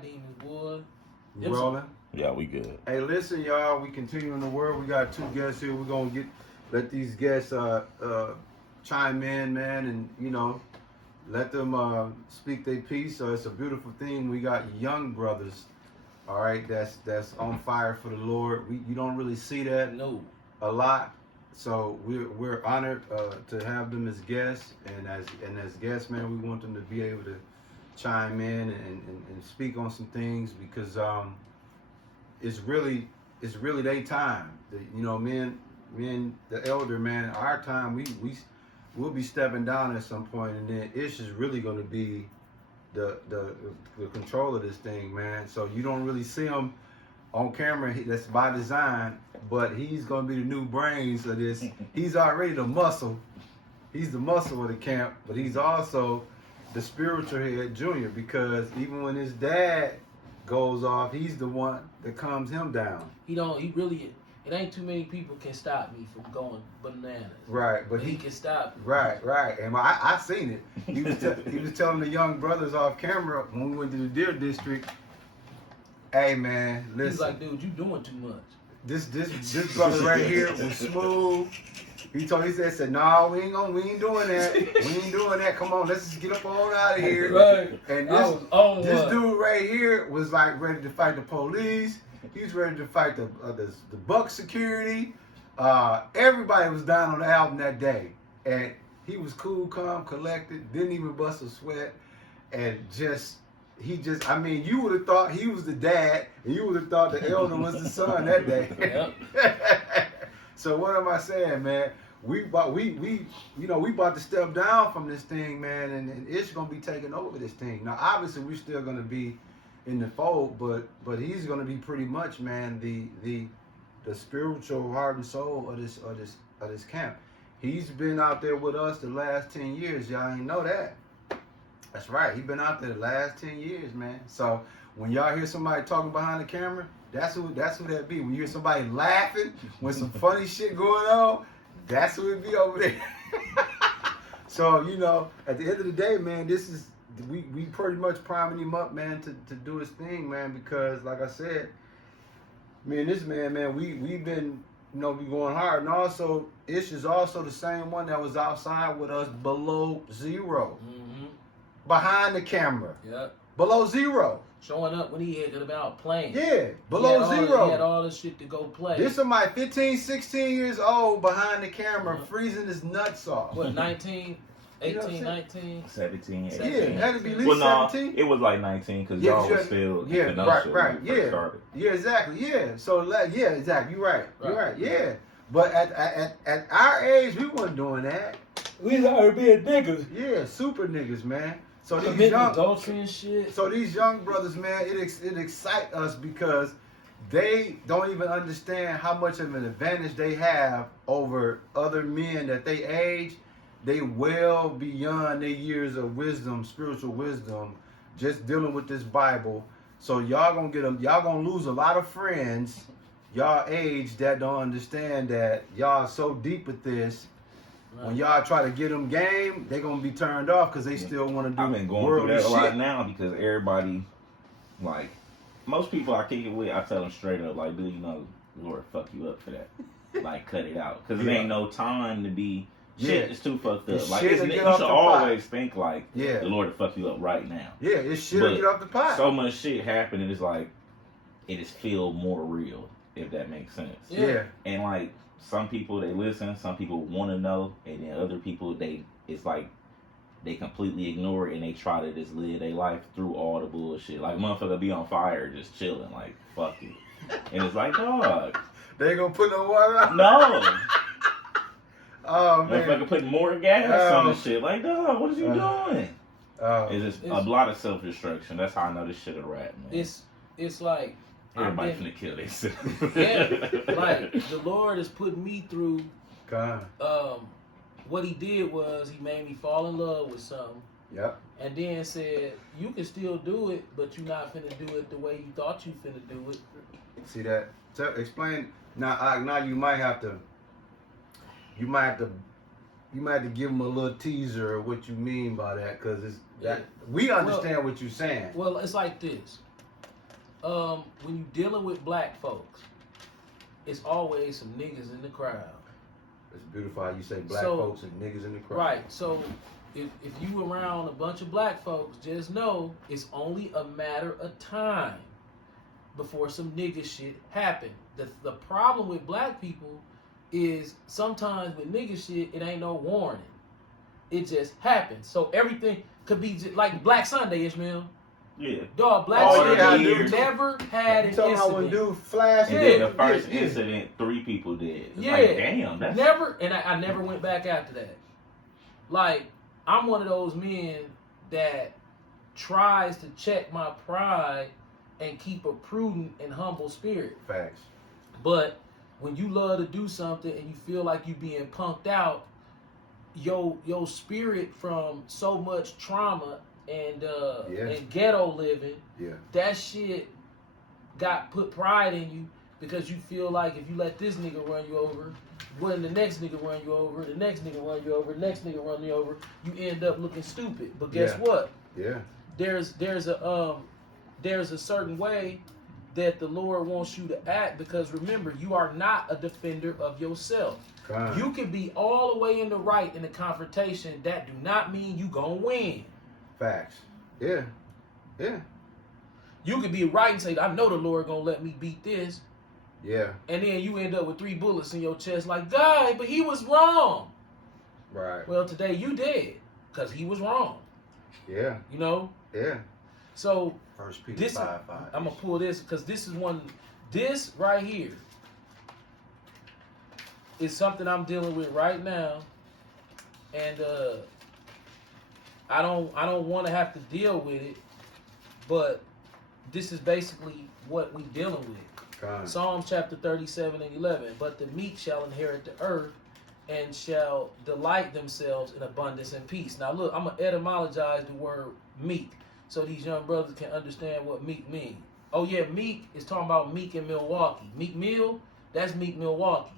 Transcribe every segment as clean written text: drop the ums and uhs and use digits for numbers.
Demons, boy. You rolling? Yeah, we good. Hey, listen, y'all. We continue in the word. We got two guests here. We're gonna let these guests chime in, man, and let them speak their piece. So it's a beautiful thing. We got young brothers, all right, that's on fire for the Lord. You don't really see that a lot. So we're honored to have them as guests, and as guests, man, we want them to be able to chime in and speak on some things because it's really their time. Me and the elder, man, our time we'll be stepping down at some point, and then Ish is really going to be the control of this thing, man. So you don't really see him on camera. That's by design, but he's going to be the new brains of this. He's already the muscle. He's the muscle of the camp, but he's also the spiritual head junior, because even when his dad goes off, he's the one that calms him down. It ain't too many people can stop me from going bananas. Right, but he can stop me. Right, and I seen it. He was telling the young brothers off camera when we went to the Deer District, hey man, listen. He's like, dude, you doing too much. This brother right here was smooth. He said, no, we ain't doing that. We ain't doing that. Come on, let's just get up on out of here. Right. And this dude right here was like ready to fight the police. He was ready to fight the Buck security. Everybody was down on the album that day, and he was cool, calm, collected. Didn't even bust a sweat, and I mean, you would have thought he was the dad, and you would have thought the elder was the son that day. Yep. So what am I saying, man? We about to step down from this thing, man, and it's gonna be taking over this thing. Now, obviously, we're still gonna be in the fold, but he's gonna be pretty much, man, the spiritual heart and soul of this camp. He's been out there with us the last 10 years. Y'all ain't know that. That's right. He's been out there the last 10 years, man. So when y'all hear somebody talking behind the camera, that's who that be. When you hear somebody laughing, when some funny shit going on, that's who it be over there. So, at the end of the day, man, we pretty much priming him up, man, to do his thing, man, because like I said, me and this man, we've been, be going hard. And also, Ish is also the same one that was outside with us below zero. Mm-hmm. Behind the camera. Yep. Below zero. Showing up when he had been out playing. Yeah, below zero. He had all this shit to go play. This somebody 15, 16 years old behind the camera, freezing his nuts off. What, 19, 18, 19? 17, 18. Yeah, it had to be at least 17. It was like 19 because y'all was still right. Yeah, started. Yeah, exactly. Yeah, so exactly. You're right. You're right. Yeah, but at our age, we weren't doing that. We already being niggas. Yeah, super niggas, man. So these young adultery and shit. So these young brothers, man, it excites us because they don't even understand how much of an advantage they have over other men that they age. They well beyond their years of wisdom, spiritual wisdom, just dealing with this Bible. So y'all gonna lose a lot of friends, y'all age, that don't understand that y'all so deep with this. Right. When y'all try to get them game, they gonna be turned off because they still want to do. I've been going through that a lot now because everybody, like, most people I kick it with, I tell them straight up, like, dude, Lord fuck you up for that. Like, cut it out. Because it ain't no time to be, shit is too fucked up. Like, you should always think, like, the Lord will fuck you up right now. Yeah, it should get off the pot. So much shit happened, and it's like, it just feel more real, if that makes sense. Yeah. And, like, some people, they listen, some people want to know, and then other people, it's like, they completely ignore it, and they try to just live their life through all the bullshit. Like, motherfucker be on fire, just chilling, like, fuck you. And it's like, dog. They ain't gonna put no water out? No. Oh, man. Motherfucker put more gas on the shit. Like, dog, what is you doing? It's just a lot of self-destruction. That's how I know this shit a rat, man. It's like, everybody finna kill themselves. Yeah, like the Lord has put me through. God. What he did was he made me fall in love with something. Yep. And then said, you can still do it, but you're not finna do it the way you thought you finna do it. See that? So explain now. You might have to give them a little teaser of what you mean by that, because we understand what you're saying. Well, it's like this. when you dealing with black folks, it's always some niggas in the crowd. It's beautiful how you say black So- folks and niggas in the crowd. Right. So if you around a bunch of black folks, just know it's only a matter of time before some nigga shit happen. The problem with black people is sometimes with nigga shit, it ain't no warning. It just happens. So everything could be just like Black Sunday, Ishmael. Yeah. Dog, Black Oh, Sunday yeah, dude. never had You an talking about when incident. dude flash? And Yeah. then the first yeah. incident, 3 people did. It's Yeah. like, damn, that's Never, and I never went back after that. Like, I'm one of those men that tries to check my pride and keep a prudent and humble spirit. Facts. But when you love to do something and you feel like you being punked out, your spirit from so much trauma and and ghetto living, Yeah. that shit got put pride in you because you feel like if you let this nigga run you over, when the next nigga run you over, the next nigga run you over, the next nigga run you over, you end up looking stupid. But guess Yeah. what? Yeah. There's a certain way that the Lord wants you to act, because remember, you are not a defender of yourself. Kind. You can be all the way in the right in the confrontation. That do not mean you gonna win. Facts. Yeah. Yeah. You could be right and say, I know the Lord gonna let me beat this. Yeah. And then you end up with 3 bullets in your chest like, God, but he was wrong. Right. Well, today you dead because he was wrong. Yeah. You know? Yeah. So First Peter this, 5:5. I'm going to pull this because this is this right here is something I'm dealing with right now. And I don't want to have to deal with it, but this is basically what we dealing with. Kind. Psalm chapter 37 and 11. But the meek shall inherit the earth and shall delight themselves in abundance and peace. Now look, I'm going to etymologize the word meek so these young brothers can understand what meek means. Oh yeah, meek is talking about Meek in Milwaukee. Meek Mill, that's Meek Milwaukee.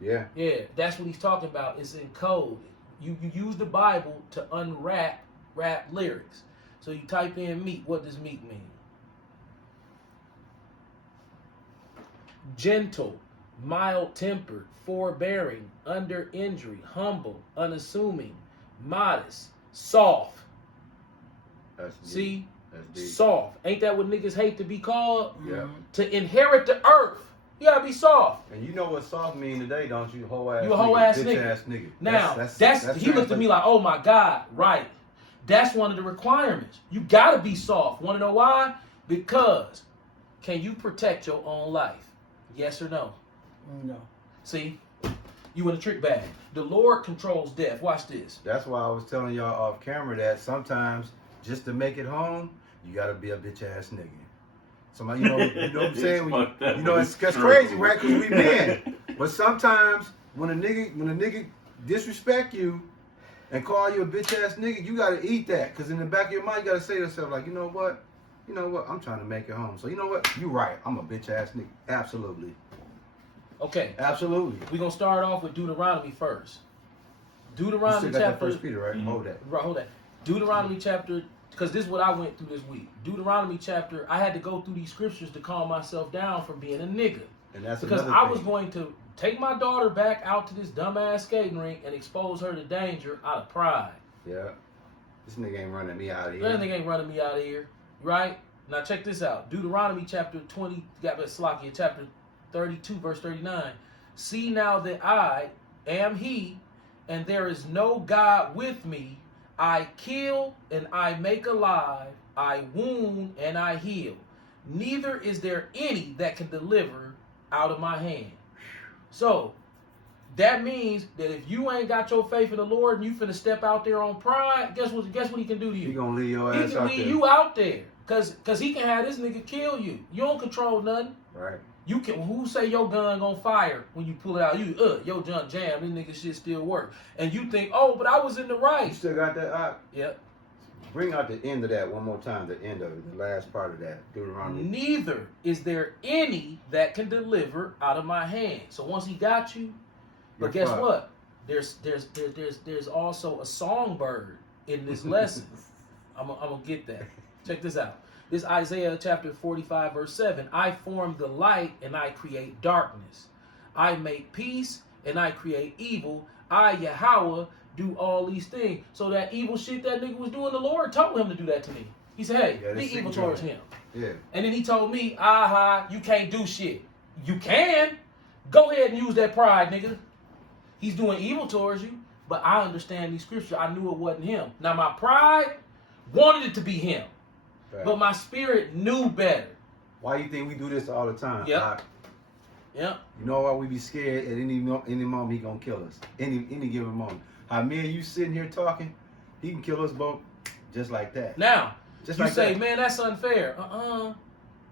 Yeah. Yeah, that's what he's talking about. It's in code. You use the Bible to rap lyrics. So you type in meek. What does meek mean? Gentle, mild-tempered, forbearing, under injury, humble, unassuming, modest, soft. That's deep. See? That's deep. Soft. Ain't that what niggas hate to be called? Yeah. To inherit the earth, you gotta be soft. And you know what soft mean today, don't you? Whole ass. You a whole ass bitch nigga. ass nigga. Now, that's he looked at me like, oh my God, right. That's one of the requirements. You gotta be soft. Wanna know why? Because can you protect your own life? Yes or no? No. See? You in a trick bag. The Lord controls death. Watch this. That's why I was telling y'all off camera that sometimes just to make it home, you gotta be a bitch ass nigga. Somebody, you know what I'm saying? You know, it's crazy, right? Because we men. But sometimes when a nigga disrespect you and call you a bitch ass nigga, you gotta eat that. Because in the back of your mind, you gotta say to yourself, like, you know what? I'm trying to make it home. So you know what? You right. I'm a bitch ass nigga. Absolutely. Okay. Absolutely. We're gonna start off with Deuteronomy first. You Deuteronomy still got that chapter. First Peter, right? Mhm. Hold that. Right, hold that. Deuteronomy chapter, because this is what I went through this week. Deuteronomy chapter, I had to go through these scriptures to calm myself down from being a nigga. And that's Because another I thing. was going to take my daughter back out to this dumbass skating rink and expose her to danger out of pride. Yeah. This nigga ain't running me out of here. That nigga ain't running me out of here, right? Now check this out. Deuteronomy chapter 20, Slakia, chapter 32, verse 39. See now that I am he, and there is no God with me. I kill and I make alive. I wound and I heal. Neither is there any that can deliver out of my hand. So, that means that if you ain't got your faith in the Lord and you finna step out there on pride, guess what he can do to you? He gonna leave your He ass can out leave there. you out there. Cause he can have this nigga kill you. You don't control nothing. Right. You can who say your gun gonna fire when you pull it out? Your gun jam, this nigga shit still work. And you think, oh, but I was in the You right. still got that? Yep. Bring out the end of that one more time. The end of it. The last part of that. Deuteronomy. Neither is there any that can deliver out of my hand. So once he got you, but You're guess fucked. what? There's also a songbird in this lesson. I'm gonna get that. Check this out. This Isaiah chapter 45 verse 7. I form the light and I create darkness. I make peace and I create evil. I, Yahweh, do all these things. So that evil shit that nigga was doing, the Lord told him to do that to me. He said, hey, Yeah, be this evil syndrome. towards him. Yeah. And then he told me, aha, you can't do shit. You can. Go ahead and use that pride, nigga. He's doing evil towards you, but I understand these scriptures. I knew it wasn't him. Now, my pride wanted it to be him, Right. but my spirit knew better. Why you think we do this all the time? Yep. Yep. You know why we be scared at any moment he gonna kill us. Any given moment. How me and you sitting here talking, he can kill us both just like that. Now, Just you like say, that. man, that's unfair.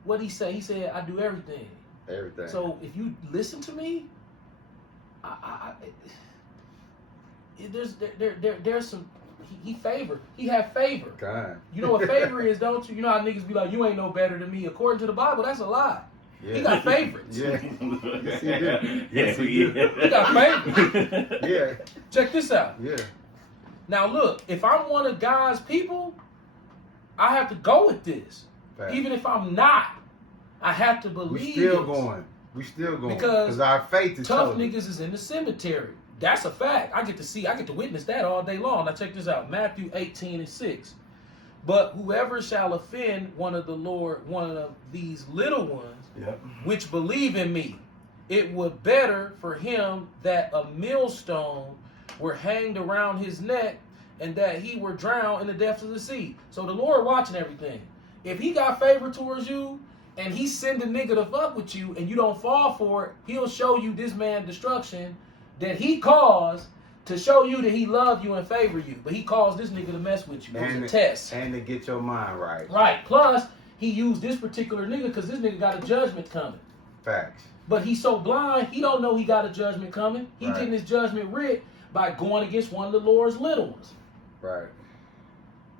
What'd he say? He said, I do everything. Everything. So if you listen to me, there's some, he favor. He have favor. God. You know what favor is, don't you? You know how niggas be like, you ain't no better than me. According to the Bible, that's a lie. Yeah. He got favorites. Yeah. Yes, he do. Yes, he do. He got favorites. Yeah. Check this out. Yeah. Now look, if I'm one of God's people, I have to go with this. Fact. Even if I'm not, I have to believe We still this. going. We still going. Because our faith is Tough chosen. niggas is in the cemetery. That's a fact. I get to witness that all day long. Now check this out. Matthew 18:6. But whoever shall offend one of these little ones, Yep. which believe in me, it were better for him that a millstone were hanged around his neck and that he were drowned in the depths of the sea. So the Lord watching everything. If he got favor towards you and he send a nigga to fuck with you and you don't fall for it, he'll show you this man destruction that he caused to show you that he loved you and favor you. But he caused this nigga to mess with you. It was a test. And to get your mind right. Right. Plus, he used this particular nigga because this nigga got a judgment coming. Facts. But he's so blind, he don't know he got a judgment coming. He Right. getting his judgment writ by going against one of the Lord's little ones. Right.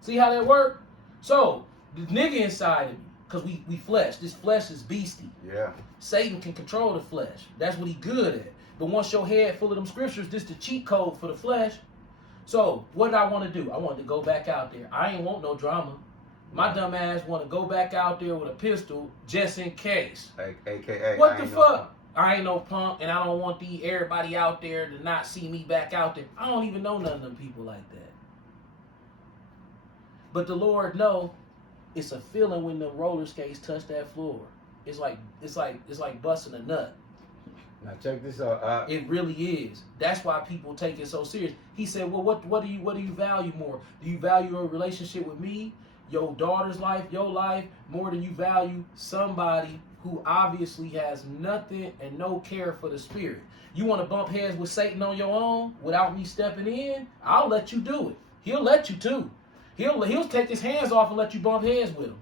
See how that work? So, the nigga inside of me, because we flesh. This flesh is beastie. Yeah. Satan can control the flesh. That's what he good at. But once your head full of them scriptures, this the cheat code for the flesh. So, what did I want to do? I wanted to go back out there. I ain't want no drama. My dumb ass want to go back out there with a pistol just in case. AKA. What I the ain't fuck? I ain't no punk, and I don't want everybody out there to not see me back out there. I don't even know none of them people like that. But the Lord know it's a feeling when the roller skates touch that floor. It's like busting a nut. Now check this out. It really is. That's why people take it so serious. He said, "Well, what do you value more? Do you value a relationship with me, your daughter's life, your life, more than you value somebody who obviously has nothing and no care for the spirit? You want to bump heads with Satan on your own without me stepping in? I'll let you do it. He'll let you too. He'll take his hands off and let you bump heads with him.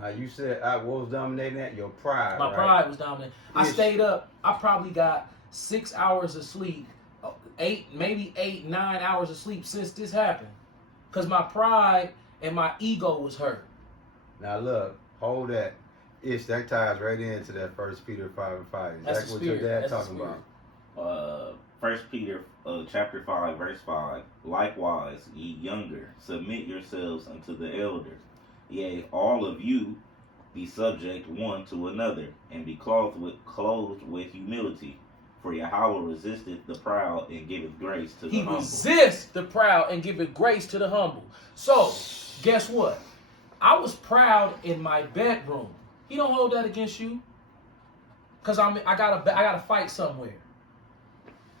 Now you said what was dominating that? Your pride. My right? pride was dominant. I Yes. stayed up. I probably got 6 hours of sleep, 8, 9 hours of sleep since this happened. Because my pride and my ego was hurt. Now look, hold that. That ties right into that 1 Peter 5:5. That's Exactly the what your spirit. dad That's the talking about. 1 Peter chapter 5 verse 5. Likewise, ye younger, submit yourselves unto the elders. Yea, all of you be subject one to another, and be clothed with humility. For Yahweh resisteth the proud and giveth grace to the He humble. resists the proud and giveth grace to the humble. So, guess what? I was proud in my bedroom. He don't hold that against you. Because I gotta fight somewhere.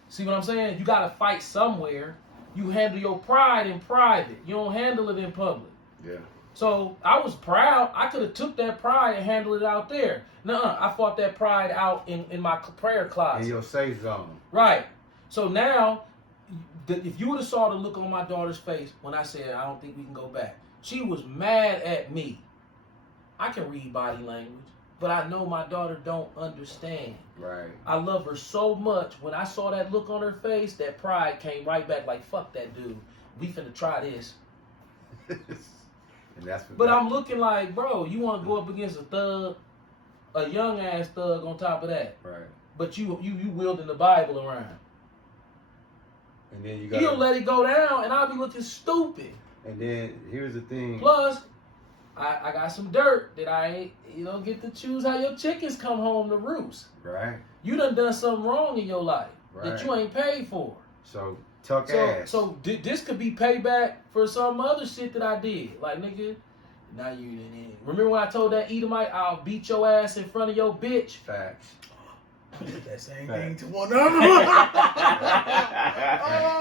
See what I'm saying? You gotta fight somewhere. You handle your pride in private. You don't handle it in public. Yeah. So I was proud. I could have took that pride and handled it out there. Nuh-uh. I fought that pride out in my prayer closet. In your safe zone. Right. So now, if you would have saw the look on my daughter's face when I said, I don't think we can go back. She was mad at me. I can read body language, but I know my daughter don't understand. Right. I love her so much. When I saw that look on her face, that pride came right back like, fuck that dude. We finna try this. And that's what But I'm looking like, bro, you want to go up against a thug, a young ass thug on top of that. Right. But you wielding the Bible around. And then He'll let it go down, and I'll be looking stupid. And then here's the thing. Plus, I got some dirt that I ain't, get to choose how your chickens come home to roost. Right. You done something wrong in your life Right. that you ain't paid for. So tuck ass. So this could be payback for some other shit that I did. Like, nigga, now you didn't. Remember when I told that Edomite, I'll beat your ass in front of your bitch? Facts. I did that same Facts. thing to one of them.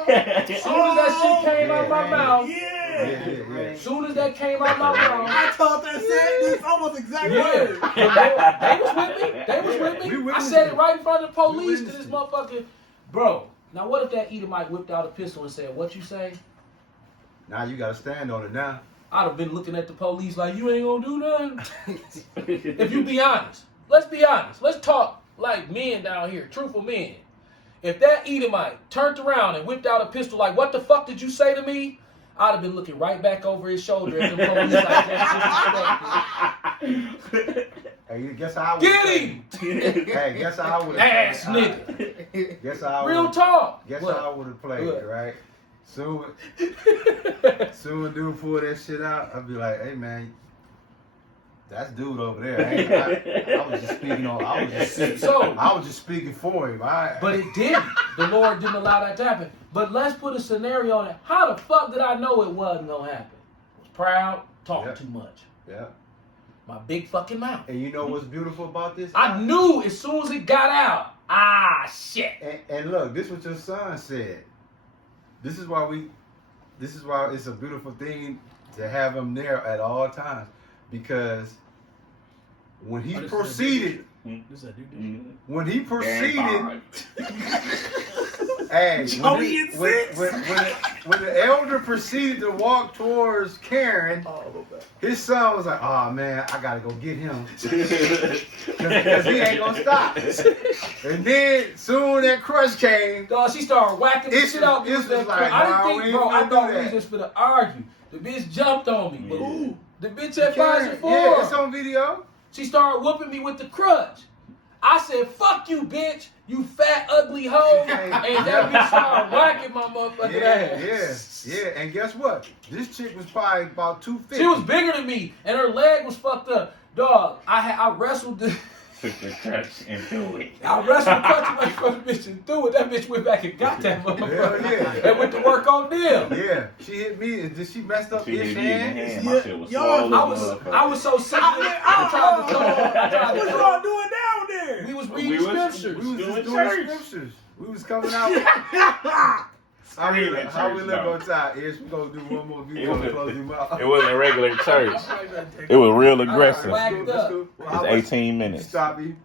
As soon as that shit came out my mouth, Yeah. as soon as that came out my mouth, I taught that same almost exactly. yeah, they was with me. They was with We me. I witnessed said it. it right in front of the police to witnessed this it. motherfucker. Bro, now what if that Edomite whipped out a pistol and said, "What you say?" Now you gotta stand on it now. I'd have been looking at the police like, "You ain't gonna do nothing." If you be honest, let's be honest. Let's talk like men down here, truthful men. If that Edomite turned around and whipped out a pistol like, "What the fuck did you say to me?" I'd have been looking right back over his shoulder at the police like, "That's disrespectful." Hey, guess how I would Get him! Hey, guess how I would Ass nigga. Guess how I Real would talk. Guess What? how I would have played What? it, right? Soon dude pull that shit out, I'd be like, hey man, that's dude over there. I was just speaking on I was just speaking for him. But it didn't. The Lord didn't allow that to happen. But let's put a scenario on it. How the fuck did I know it wasn't gonna happen? I was proud, talking Yep. too much. Yeah. My big fucking mouth. And you know what's beautiful about this? I knew as soon as it got out. Shit. And look, this is what your son said. This is why it's a beautiful thing to have him there at all times. Because when he proceeded, This is a dude. when he proceeded, Hey, when the elder proceeded to walk towards Karen, his son was like, "Oh man, I gotta go get him because he ain't gonna stop." And then soon that crush came. Dog, she started whacking the It's- shit out. it's just like, I nah, didn't we think, ain't bro. I gonna do thought we that. was just finna argue. The bitch jumped on me. But Yeah. ooh, the bitch at Karen, 5 4. yeah, it's on video. She started whooping me with the crutch. I said, "Fuck you, bitch, you fat, ugly hoe." And that bitch started whacking my motherfucking ass. Yeah. And guess what? This chick was probably about 250. She was bigger than me, and her leg was fucked up. Dog, I wrestled the Took the crutch and threw it. I wrestled the crutch away from the bitch and threw it. That bitch went back and got that motherfucker. Hell yeah. And went to work on them. Yeah, she hit me and then she messed up She his didn't even hand. hand. My shit was Y'all- swollen. I was so sick of it. I tried to throw What it. y'all doing down there? We was We reading was- scriptures. We was just Doing doing church. scriptures. We was coming out. How we Screaming church, look no. on time? Ish, we gonna do one more It video was- to close him out. It wasn't a regular church. It was real aggressive. Whacked up. Well, It was 18 minutes. Stop me.